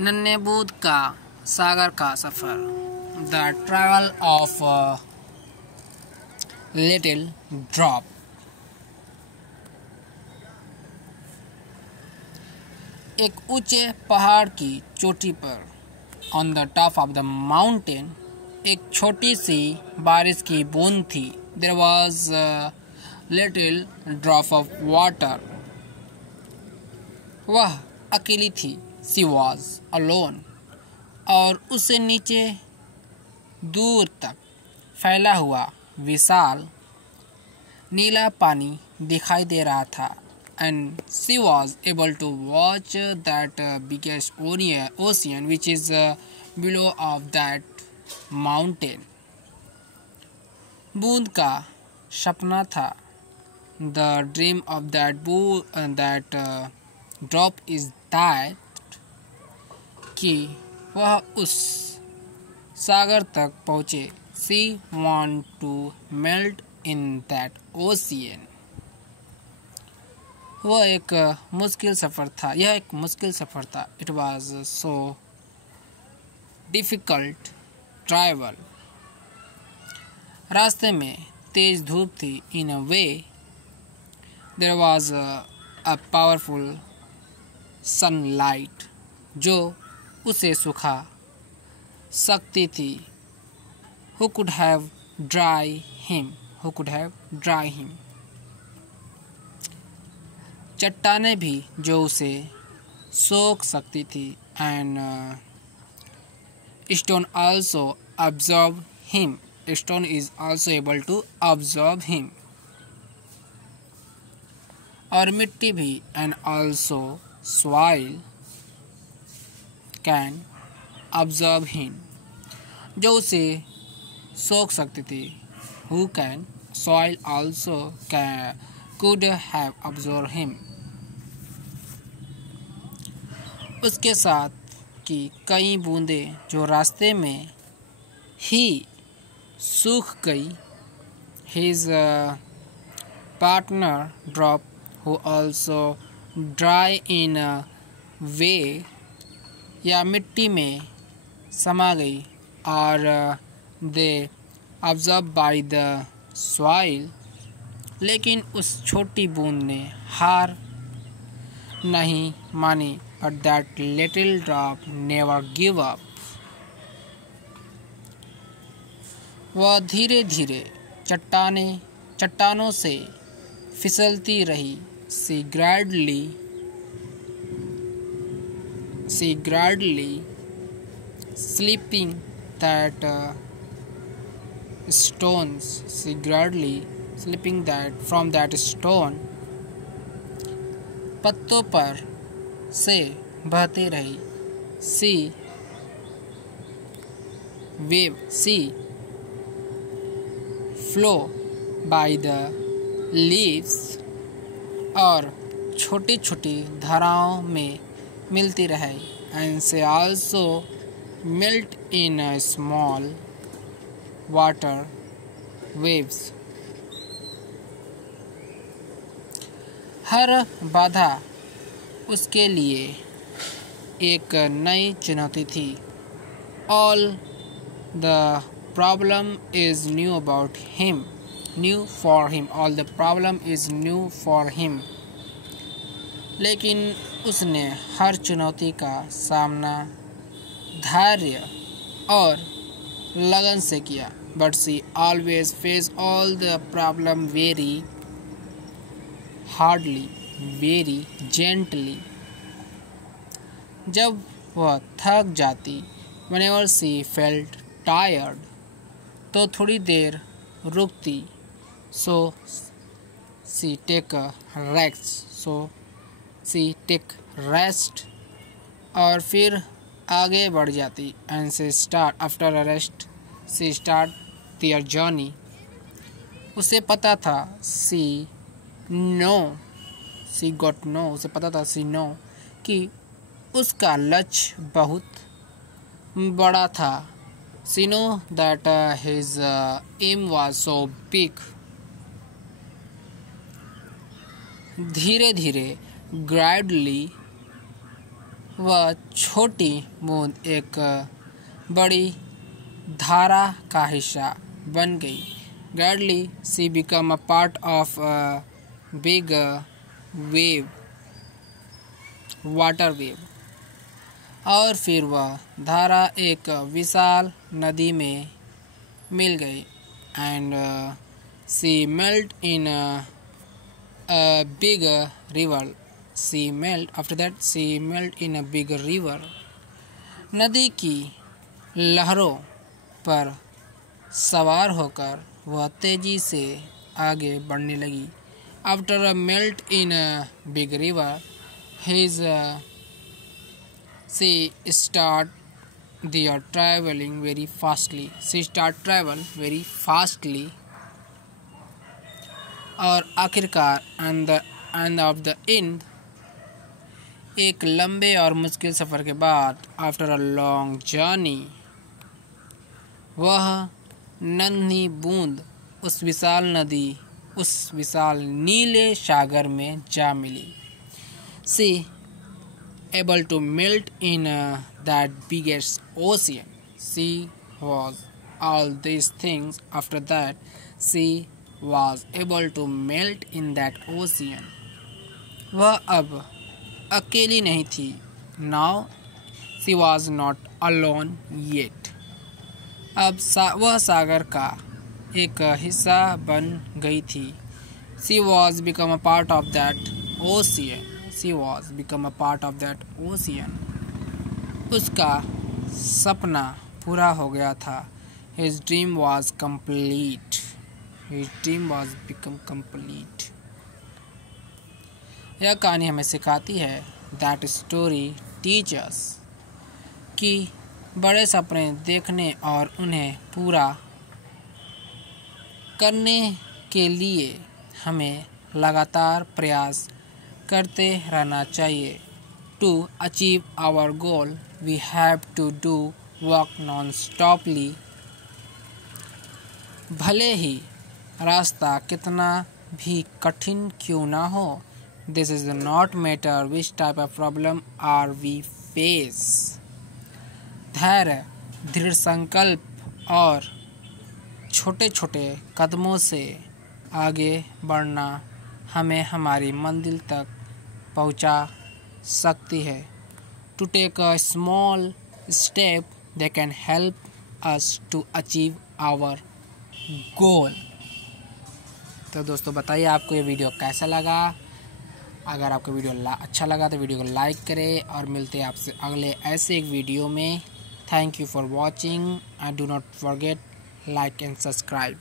नन्हे बूंद का सागर का सफर। The travel of little drop. एक ऊंचे पहाड़ की चोटी पर, on the top of the mountain, एक छोटी सी बारिश की बूंद थी। There was little drop of water. वह अकेली थी। She was alone. और उससे नीचे दूर तक फैला हुआ विशाल नीला पानी दिखाई दे रहा था। And she was able to watch that biggest ocean which is below of that mountain. बूंद का सपना था। The dream of that drop is that कि वह उस सागर तक पहुँचे। She want to melt in that ocean. वह एक मुश्किल सफ़र था। यह एक मुश्किल सफ़र था। It was so difficult travel. रास्ते में तेज धूप थी। In a way there was a powerful sunlight जो उसे सुखा सकती थी। Who could have dry him. चट्टानें भी जो उसे सोख सकती थी। And stone also absorb him. Stone is also able to absorb him. और मिट्टी भी, and also soil can absorb him, जो उसे सोख सकती थी। Who can soil also could have absorbed him. उसके साथ की कई बूंदें जो रास्ते में ही सूख गई। His partner drop who also dry in a way, या मिट्टी में समा गई और they absorbed by the soil. लेकिन उस छोटी बूंद ने हार नहीं मानी। But that little drop never give up. वह धीरे धीरे चट्टानों से फिसलती रही। She gradually slipping that stones. She gradually slipping that from that stone. पत्तों पर से बहती रही। She flow by the leaves. और छोटी छोटी धाराओं में मिलती रही। And she also melt in a small water waves. हर बाधा उसके लिए एक नई चुनौती थी। All the problem is new about him, new for him. All the problem is new for him. लेकिन उसने हर चुनौती का सामना धैर्य और लगन से किया। But she always faced all the problem very hardly, very gently. जब वह थक जाती, whenever she felt tired, तो थोड़ी देर रुकती। So she take rest. और फिर आगे बढ़ जाती। And she after a rest she start their journey. उसे पता था उसे पता था कि उसका लक्ष्य बहुत बड़ा था। She know that his aim was so big. धीरे धीरे gradually वह छोटी बूंद एक बड़ी धारा का हिस्सा बन गई। Gradually, she became a part of a big water wave. और फिर वह धारा एक विशाल नदी में मिल गई। And she melted in a big river. After that, she melted in a big river. नदी की लहरों पर सवार होकर वह तेजी से आगे बढ़ने लगी। After a melt in a big river, she start their traveling very fastly. She start travel very fastly. और आखिरकार end of the end, एक लंबे और मुश्किल सफ़र के बाद आफ्टर अ लॉन्ग जर्नी, वह नन्ही बूंद उस विशाल नीले सागर में जा मिली। She able to melt in that biggest ocean. She was all these things. After that, she was able to melt in that ocean. वह अब अकेली नहीं थी। Now she was not alone yet. अब वह सागर का एक हिस्सा बन गई थी। She was become a part of that ocean. She was become a part of that ocean. उसका सपना पूरा हो गया था। His dream was complete. His dream was become complete. यह कहानी हमें सिखाती है that story teaches कि बड़े सपने देखने और उन्हें पूरा करने के लिए हमें लगातार प्रयास करते रहना चाहिए। To achieve our goal, we have to do work non-stoply. भले ही रास्ता कितना भी कठिन क्यों ना हो, this is not matter which type of problem are we face. धैर्य, दृढ़ संकल्प और छोटे छोटे कदमों से आगे बढ़ना हमें हमारी मंजिल तक पहुंचा सकती है। To take a small step that can help us to achieve our goal. तो दोस्तों बताइए आपको ये वीडियो कैसा लगा। अगर आपको वीडियो अच्छा लगा तो वीडियो को लाइक करें और मिलते हैं आपसे अगले ऐसे एक वीडियो में। Thank you for watching and do not forget like and subscribe.